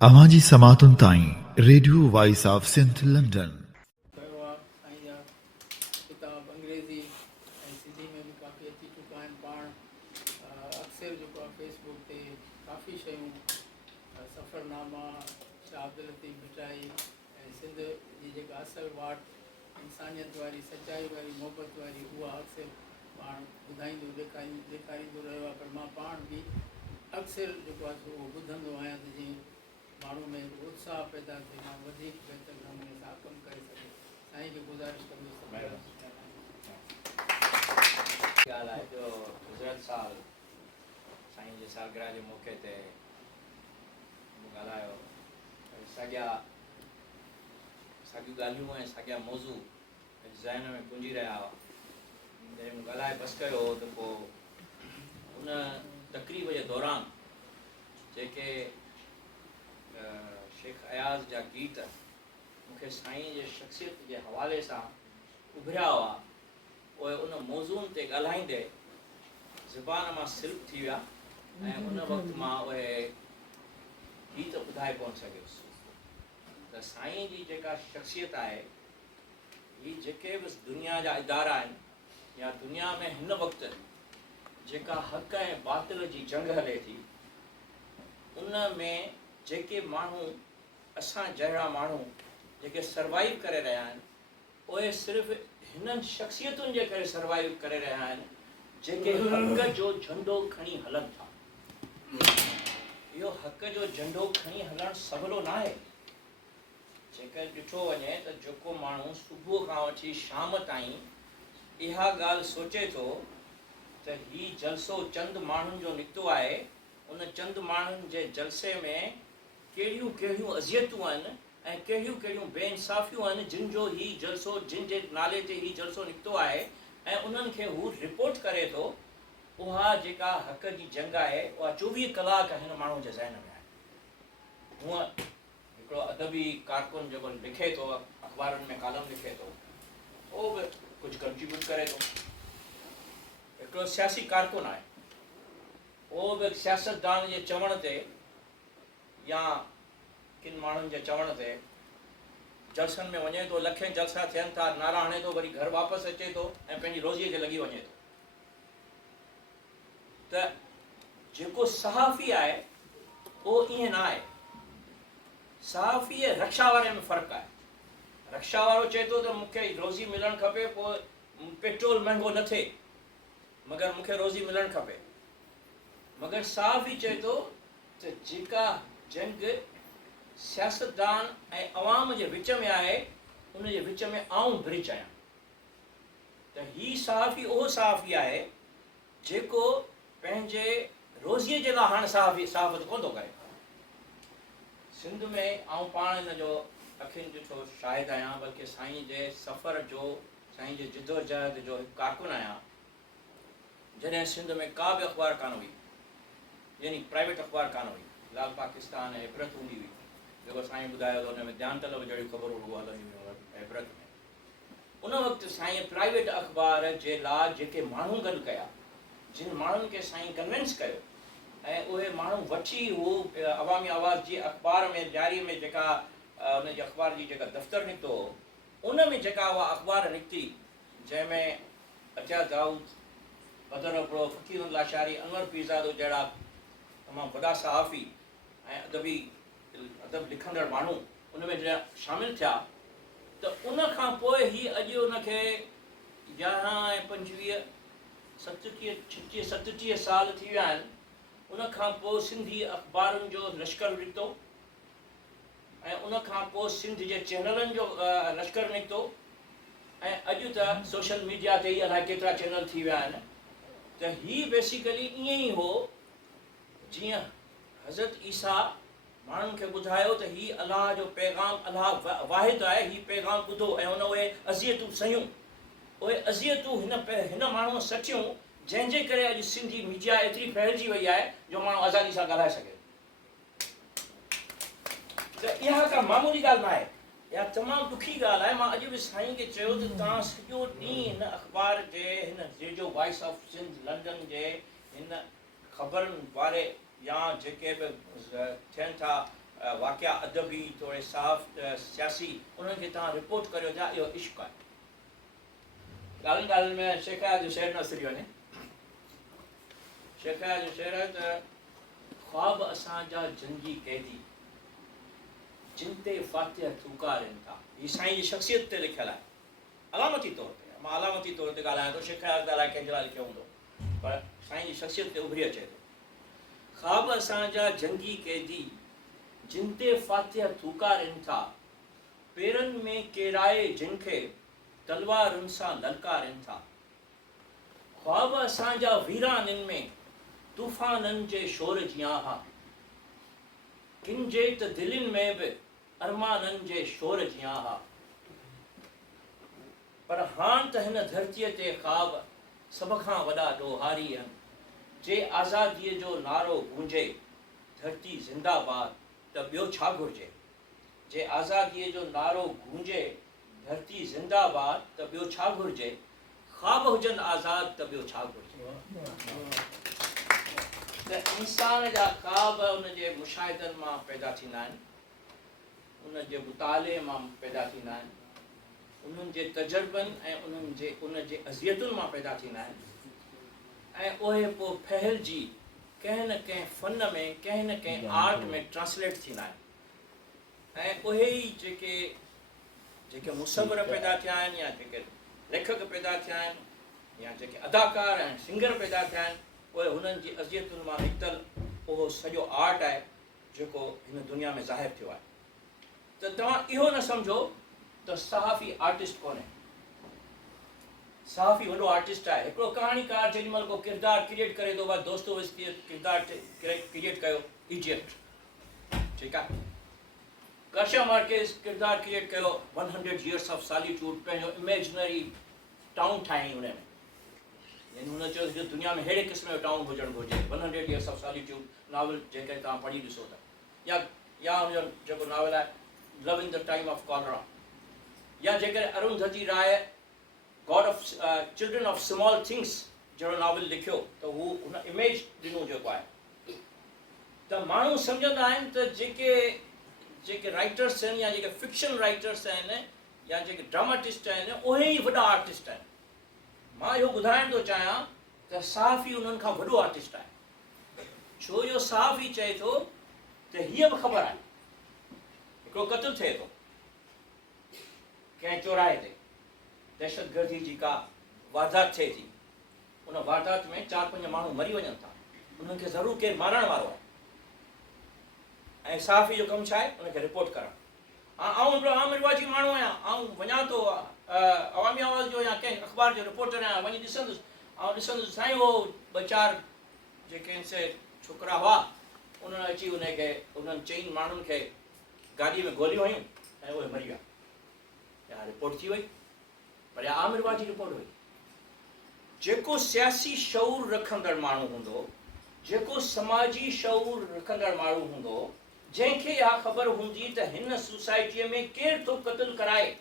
अवांजी समातुन ताईं radio voice of Sindh London. किताब अंग्रेज़ी ऐं सिंधी में भी काफ़ी अची चुका आहिनि पाण। अक्सर जेको आहे फेसबुक ते काफ़ी शयूं सफ़रनामा, शाह अब्दुल लतीफ़ भिटाई ऐं सिंध जी जेका असल वाट इंसानियत वारी, सचाई वारी, मोहबत वारी, उहा अक्सर पाण ॿुधाईंदो ॾेखारींदो रहियो आहे। पर मां पाण बि अक्सर जेको आहे उहो ॿुधंदो आहियां त जीअं माण्हू में उत्साह पैदा थिए, मां वधीक बहितर नमूने सां कमु करे सघे। साईं खे गुज़ारिश कंदुसि। ॻाल्हि आहे जो गुज़िरियल साल साईं जी सालगिरह जे मौक़े ते ॻाल्हायो, साॻियूं ॻाल्हियूं ऐं साॻिया मौज़ू ज़हन में गुंजी रहिया हुआ। जॾहिं मूं ॻाल्हाए बसि कयो त पोइ उन तक़रीब जे दौरान जेके शेख अयाज़ जा गीत मूंखे साईं जे शख़्सियत जे हवाले सां उभरिया हुआ, उहे उन मौज़ूअनि ते ॻाल्हाईंदे ज़ुबान मां सिल्प थी विया ऐं उन वक़्तु मां उहे गीत ॿुधाए कोन सघियुसि। त साईं जी जेका शख़्सियत आहे, ही जेके बि दुनिया जा इदारा आहिनि या दुनिया में हिन वक़्तु जेका हक़ ऐं बातिल जी जंग हले थी, उन में जेके माण्हू असां जहिड़ा माण्हू जेके सर्वाइव करे रहिया आहिनि, उहे सिर्फ़ु हिननि शख़्सियतुनि जे करे सर्वाइव करे रहिया आहिनि जेके हक़ जो झंडो खणी हलनि था। इहो हक़ जो झंडो खणी हलणु सवलो न आहे। जेकर ॾिठो वञे त जेको माण्हू सुबुह खां वठी शाम ताईं इहा ॻाल्हि सोचे थो त ही जलसो चंद माण्हुनि जो निकितो आहे, उन चंद माण्हुनि जे जलसे में कहिड़ियूं कहिड़ियूं अज़ियतूं आहिनि ऐं कहिड़ियूं कहिड़ियूं बेइंसाफ़ियूं आहिनि जिन जो ही जलसो, जिन जे नाले ते ही जलसो निकितो आहे, ऐं उन्हनि खे हू रिपोर्ट करे थो, उहा जेका हक़ जी जंग आहे उहा 24 कलाक हिन माण्हू जे ज़हन में आहे। हूअं हिकिड़ो अदबी कारकुन जेको लिखे थो, अख़बारुनि में कालम लिखे थो, उहो बि कुझु कंट्रीब्यूट करे थो। हिकिड़ो सियासी कारकुन आहे, उहो बि सियासतदान जे चवण ते या किन माण्हुनि जे चवण ते जलसनि में वञे थो, लखें जलसा थियनि था, नारा हणे थो, वरी घर वापसि अचे थो ऐं पंहिंजी रोज़ीअ खे लॻी वञे थो। त जेको सहाफ़ी आहे उहो ईअं न आहे। सहाफ़ी ऐं रक्षा वारे में फ़र्क़ु आहे। रक्षा वारो चए थो त मूंखे रोज़ी मिलणु खपे, पोइ पेट्रोल महांगो न थिए, मगर मूंखे रोज़ी मिलणु खपे। मगर सहाफ़ी चए थो त जेका जंग सियासतदान ऐं अवाम जे विच में आहे, उन जे विच में आऊं ब्रिज आहियां। त ही सहाफ़ी उहो सहाफ़ी आहे जेको पंहिंजे रोज़ीअ जे लाइ हाणे सहाफ़त कोन थो करे। सिंध में आऊं पाण हिन जो अखियुनि ॾिठो शाहिद आहियां, बल्कि साईं जे सफ़र जो, साईं जे जिदोजहद जो हिकु कारकुन आहियां। जॾहिं सिंध में का बि अख़बार कान हुई, यानी प्राइवेट अख़बार कान हुई, लाल पाकिस्तान ऐं इबरत हूंदी हुई, जेको साईं ॿुधायो त हुन में ध्यान तलब जहिड़ियूं ख़बरूं हलंदियूं हुयूं इबरत में। उन वक़्तु साईं प्राइवेट अख़बार जे लाइ जेके माण्हू गॾु कया, जिन माण्हुनि खे साईं कन्विंस कयो ऐं उहे माण्हू वठी हू अवामी आवाज़ जी अख़बार में ॾियारीअ में जेका उनजी अख़बार जी जेका दफ़्तर निकितो, उन में जेका उहा अख़बार निकिती, जंहिंमें अतिया दाऊद, बदर अबड़ो, फ़कीर लाशारी, अनवर पीरज़ादो जहिड़ा तमामु वॾा सहाफ़ी ऐं अदब लिखंदड़ माण्हू उन में जॾहिं शामिलु थिया, त उन खां पोइ ही अॼु उनखे 11 ऐं 25 37 साल थी विया आहिनि। उन खां पोइ सिंधी अख़बारुनि जो लश्कर निकितो ऐं उन खां पोइ सिंध जे चैनलनि जो लश्कर निकितो ऐं अॼु त सोशल मीडिया ते ई अलाए केतिरा चैनल थी विया आहिनि। त ही बेसिकली ईअं ई हो जीअं हज़रत ईसा माण्हुनि खे ॿुधायो त ही अलाह जो पैगाम, अलाह वाहिद आहे, ही पैगाम ॿुधो, ऐं उन उहे अज़ियतूं सहियूं, उहे अज़ियतूं हिन माण्हूअ सठियूं, जंहिंजे करे अॼु सिंधी मीडिया एतिरी फैलिजी वई आहे जो माण्हू आज़ादी सां ॻाल्हाए सघे। त इहा का मामूली ॻाल्हि न आहे, इहा तमामु ॾुखी ॻाल्हि आहे। मां अॼु बि साईं खे चयो त तव्हां सॼो ॾींहुं हिन अख़बार जे, हिन radio voice of Sindh London जे हिन ख़बरुनि वारे या जेके बि थियनि था वाक़िया अदबी थोरे साफ़ सियासी उन्हनि खे तव्हां रिपोर्ट करियो था, इहो इश्क़ु आहे। ॻाल्हियुनि ॻाल्हियुनि में शेखया जो शेर न सिरी वञे। शेखया जो शेर आहे त ख़्वाब असांजा जंगी क़ैदी जिन ते फातिह थूकारिन था। हीअ साईं जी शख़्सियत ते लिखियलु आहे, अलामती तौर ते। मां अलामती तौर ते ॻाल्हायां थो, शेखया अलाए कंहिंजे लाइ लिखियो हूंदो, पर साईं जी शख़्सियत ते उभरी अचे थो। ख़्वाब असांजा जंगी क़ैदी जिन ते फातिह थूकारिन था, पेरनि में केराए जिन खे तलवारुनि सां ललकारिन था। ख़्वाब असांजा वीराननि में तूफ़ाननि जे शोर जियां हा, किन जे त दिलनि में बि अरमाननि जे शोर जियां हा। पर हाण त हिन धरतीअ ते ख़्वाब सभ खां वॾा ॾोहारी आहिनि। जे आज़ादीअ जो नारो गूंजे धरती ज़िंदाबाद त ॿियो छा घुरिजे। जे आज़ादीअ जो नारो गूंजे धरती ज़िंदाबाद त ॿियो छा घुरिजे। ख़्वाब हुजनि आज़ाद त ॿियो छा घुरिजे। त इंसान जा ख़्वाब उनजे मुशाहिदनि मां पैदा थींदा आहिनि, उनजे मुताले मां पैदा थींदा आहिनि, उन्हनि जे तजुर्बनि ऐं उनजे अज़ियतुनि मां पैदा थींदा आहिनि, ऐं उहे पोइ फहिलजी कंहिं न कंहिं फ़न में, कंहिं न कंहिं आर्ट में ट्रांसलेट थींदा आहिनि। ऐं उहे ई जेके मुसवर पैदा थिया आहिनि, या जेके लेखक पैदा थिया आहिनि, या जेके अदाकार ऐं सिंगर पैदा थिया आहिनि, उहे हुननि जी अज़ियतुनि मां निकितल उहो सॼो आर्ट आहे जेको हिन दुनिया में ज़ाहिर थियो आहे। त तव्हां इहो न सम्झो त सहाफ़ी आर्टिस्ट कोन्हे। सहाफ़ी वॾो आर्टिस्ट आहे। हिकिड़ो कहाणीकार जेॾी महिल को किरदारु क्रिएट करे थो, भाई दोस्तोवस्ती किरदारु क्रिएट कयो इजिप्ट, ठीकु आहे। गार्शिया मार्केज़ किरदारु क्रिएट कयो 100 years ऑफ सॉलिट्यूड, पंहिंजो इमेजिनरी टाउन ठाहियईं हुन में। यानी हुन चयो त दुनिया में अहिड़े क़िस्म जो टाउन हुजणु घुरिजे। 100 years ऑफ सॉलिट्यूड नॉवल जेके तव्हां पढ़ी ॾिसो था, या हुनजो जेको नॉवल आहे love in the time of cholera, या जेकॾहिं Arundhati Roy God of children of small things जहिड़ो नॉवल लिखियो, त हू हुन इमेज ॾिनो जेको आहे। त माण्हू सम्झंदा आहिनि त जेके राइटर्स आहिनि, या जेके फिक्शन राइटर्स आहिनि, या जेके ड्रामाटिस्ट आहिनि, उहे ई वॾा आर्टिस्ट आहिनि। मां इहो ॿुधाइण थो चाहियां त सहाफ़ी उन्हनि खां वॾो आर्टिस्ट आहे। छो जो सहाफ़ी चए थो त हीअ बि ख़बर आहे, हिकिड़ो क़त्ल थिए थो कंहिं चौराहे ते, दहशतगर्दी जी का वारदात थिए थी, उन वारदात में 4-5 माण्हू मरी वञनि था, उन्हनि खे ज़रूरु केरु मारण वारो आहे, ऐं सहाफ़ी जो कमु छा आहे, उनखे रिपोर्ट करणु। आउं हिकिड़ो आम रिवाजी माण्हू आहियां, आउं वञा थो अवामी आवाज़ जो या कंहिं अख़बार जो रिपोर्टर आहियां, वञी ॾिसंदुसि साईं उहो 2-4 जेके से छोकिरा हुआ, उन्हनि अची उन्हनि 4 माण्हुनि खे गाॾी में गोलियूं हुयूं ऐं उहे मरी विया। या रिपोर्ट थी वई, पर इहा आम रिवाजी रिपोर्ट हुई। जेको सियासी शऊर रखंदड़ माण्हू हूंदो, जेको समाजी शऊर रखंदड़ माण्हू हूंदो, जंहिंखे इहा ख़बर हूंदी त हिन सोसाइटीअ में केरु थो क़त्ल कराए,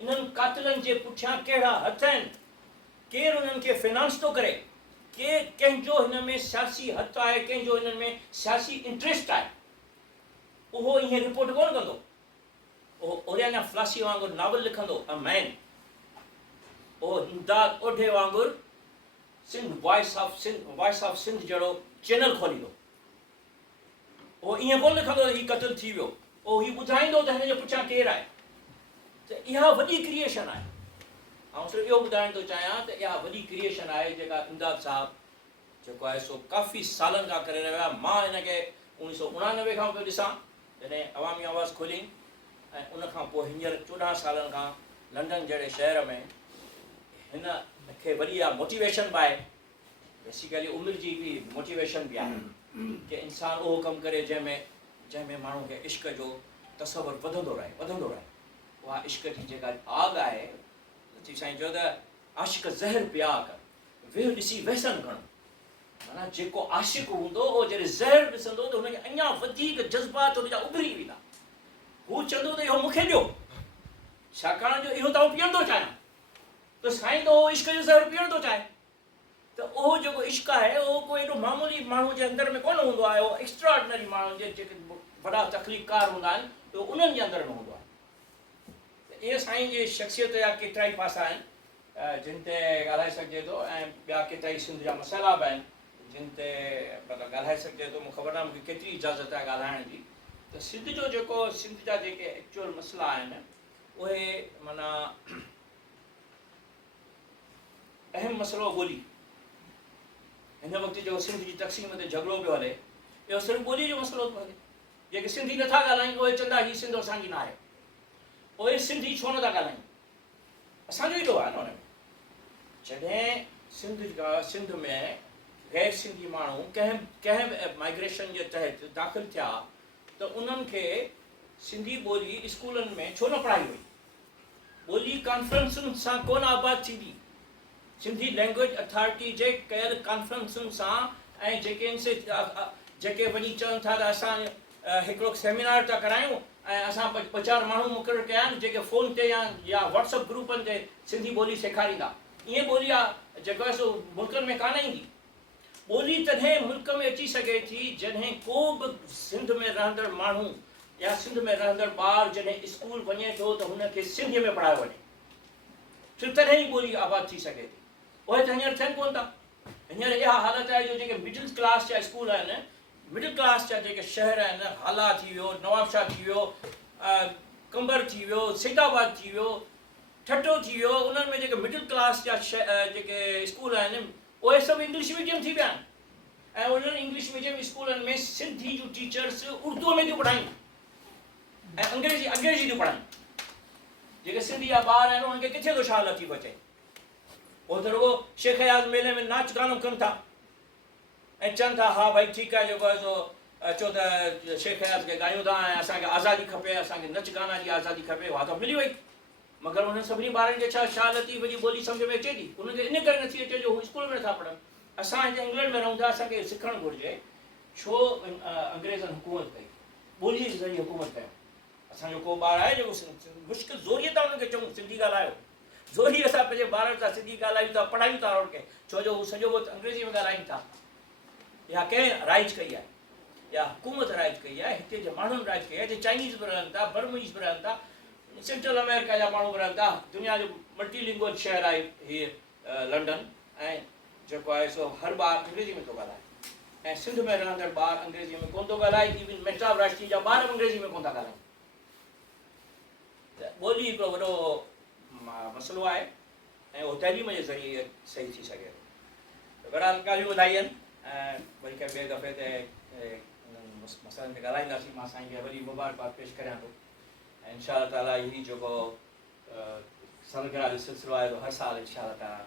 इन्हनि कातिलनि जे पुठियां कहिड़ा हथ आहिनि, केरु उन्हनि खे फिनांस थो करे, कंहिंजो हिन में सियासी हथु आहे, कंहिंजो हिन में सियासी इंट्रस्ट आहे, उहो ईअं रिपोर्ट कोन कंदो। उहो ओरियाना फ्लासी वांगुरु नॉवल लिखंदो, अ मैन। उहो इमदाद ओढे वांगुरु सिंध वॉइस ऑफ सिंध जहिड़ो चैनल खोलींदो। उहो ईअं कोन लिखंदो त हीउ क़त्ल थी वियो, उहो हीउ ॿुधाईंदो त हिन जे पुठियां केरु आहे। त इहा वॾी क्रिएशन आहे। ऐं सिर्फ़ु इहो ॿुधाइण थो चाहियां त इहा वॾी क्रिएशन आहे जेका इमदाद साहबु जेको आहे सो काफ़ी सालनि खां करे रहियो आहे। मां हिनखे 1999 खां पियो ॾिसां, जॾहिं अवामी आवाज़ खोली, ऐं उनखां पोइ हींअर 14 सालनि खां लंडन जहिड़े शहर में हिन खे वरी इहा मोटिवेशन बि आहे, बेसिकली उमिरि जी बि मोटिवेशन बि आहे कि इंसानु उहो कमु करे जंहिंमें माण्हू खे इश्क जो तसवुरु वधंदो रहे। उहा इश्क जी जेका आग आहे, लतीफ़ साईं चयो त आशिक़ ज़हर पिया कर, वेह ॾिसी वहसन घणो। माना जेको आशिक़ हूंदो उहो जॾहिं ज़हर ॾिसंदो त हुनखे अञा वधीक जज़्बात हुनजा उभरी वेंदा। हू चवंदो त इहो मूंखे ॾियो, छाकाणि जो इहो त आउं पीअण थो चाहियां। त साईं त उहो इश्क जो ज़हर पीअण थो चाहे, त उहो जेको इश्क आहे उहो कोई एॾो मामूली माण्हू जे अंदर में कोन हूंदो आहे, उहो एक्स्ट्राऑर्डिनरी माण्हू जेके वॾा तकलीफ़कार हूंदा आहिनि त उन्हनि जे अंदर में हूंदो आहे। इहे साईं जी शख़्सियत जा केतिरा ई पासा आहिनि जिन ते ॻाल्हाए सघिजे थो, ऐं ॿिया केतिरा ई सिंध जा मसाइला बि आहिनि जिन ते मतिलबु ॻाल्हाए सघिजे थो। मूंखे ख़बर न आहे मूंखे केतिरी इजाज़त आहे ॻाल्हाइण जी। त सिंध जो जेको सिंध जा जेके एक्चुअल मसइला आहिनि उहे माना अहम मसइलो ॿोली। हिन वक़्तु जो सिंध जी तक़सीम ते झगड़ो पियो हले, इहो सिर्फ़ु ॿोलीअ जो मसइलो थो हले। जेके सिंधी नथा ॻाल्हाइनि उहे चवंदा हीअ सिंध असांजी न आहे, उहे सिंधी छो नथा ॻाल्हाइनि? असांजो एॾो आहे न हुन में। जॾहिं सिंध में गैर सिंधी माण्हू कंहिं बि माइग्रेशन जे तहत दाख़िल थिया त उन्हनि खे सिंधी ॿोली स्कूलनि में छो न पढ़ाई वई? ॿोली कॉन्फ्रेंसुनि सां कोन आबाद थींदी। सिंधी लैंग्वेज अथॉरिटी जे कयल कॉन्फ्रेंसुनि सां ऐं जेके वञी चवनि था त असां हिकिड़ो सेमिनार था करायूं ऐं असां 4 माण्हू मुक़ररु कया आहिनि जेके फ़ोन ते या व्हाट्सअप ग्रुपनि ते सिंधी ॿोली सेखारींदा। ईअं ॿोली आहे जेको आहे सो मुल्कनि में कान ईंदी। ॿोली तॾहिं मुल्क में अची सघे थी जॾहिं को बि सिंध में रहंदड़ माण्हू या सिंध में रहंदड़ ॿार जॾहिं स्कूल वञे थो त हुनखे सिंधीअ में पढ़ायो वञे, सिर्फ़ु तॾहिं ई ॿोली आबाद थी सघे थी। उहे त हींअर थियनि कोन था। हींअर इहा हालत आहे जो जेके मिडिल क्लास जा स्कूल आहिनि, मिडिल क्लास जा जेके शहर आहिनि, हाला थी वियो, नवाबशाह थी वियो, कंबर थी वियो, सैदाबाद थी वियो, ठट्टो थी वियो, उन्हनि में जेके मिडिल क्लास जा जेके स्कूल आहिनि उहे सभु इंग्लिश मीडियम थी विया आहिनि। ऐं उन्हनि इंग्लिश मीडियम स्कूलनि में सिंधी जूं टीचर्स उर्दूअ में थियूं पढ़ाइनि ऐं अंग्रेजी थियूं पढ़ाइनि। जेके सिंधी जा ॿार आहिनि उन्हनि खे किथे थो छा लथी बचे? उहो त रुॻो शेख हयात मेले में नाच गानो कनि था ऐं चवनि था हा भई ठीकु आहे, जेको आहे सो अचो त शेख हयात खे ॻायूं था ऐं असांखे आज़ादी खपे, असांखे नच गाना जी आज़ादी खपे। उहा त मिली वई, मगर उन्हनि सभिनी ॿारनि खे छा लथी वञी ॿोली सम्झ में अचे थी? उनखे इन करे नथी अचे जो हू स्कूल में नथा पढ़नि। असां हिते इंग्लैंड में रहूं था, असांखे सिखणु घुरिजे छो अंग्रेज़नि हुकूमत कई, ॿोलीअ जे ज़रिए हुकूमत कयो। असांजो को ॿार आहे जेको मुश्किल ज़ोरीअ था हुनखे चऊं सिंधी ॻाल्हायो, ज़ोरी असां पंहिंजे ॿारनि सां सिंधी ॻाल्हायूं था, पढ़ायूं था उन्हनि खे, छो जो हू सॼो वक़्तु अंग्रेज़ी में ॻाल्हाइनि था। या कंहिं राइज कई आहे, या हुकूमत राइज कई आहे, हिते जे माण्हुनि राइज कई आहे। हिते चाइनीज़ बि रहनि था, बर्मीज़ बि रहनि था, सेंट्रल अमेरिका जा माण्हू बि रहनि था। दुनिया जो मल्टीलिंगुअल शहर आहे हीअ लंडन, ऐं जेको आहे सो हर ॿार अंग्रेज़ी में थो ॻाल्हाए ऐं सिंध में रहंदड़ ॿार अंग्रेज़ी में कोन थो ॻाल्हाए। इवन मेहताब राष्ट्री जा ॿार बि अंग्रेज़ी में कोन था ॻाल्हाइनि। त ॿोली हिकिड़ो वॾो मसइलो आहे ऐं उहो तइलीम जे ज़रिए सही थी सघे थो। त बहरहाल ॻाल्हियूं ॿुधाई आहिनि ऐं वरी कंहिं ॿिए दफ़े ते मसइलनि ते ॻाल्हाईंदासीं। मां साईं खे वरी मुबारकबाद पेश करियां थो ऐं इंशा अल्लाह ताला इहा जेको सालगिरह जो सिलसिलो आहे हर साल इंशा अल्लाह ताला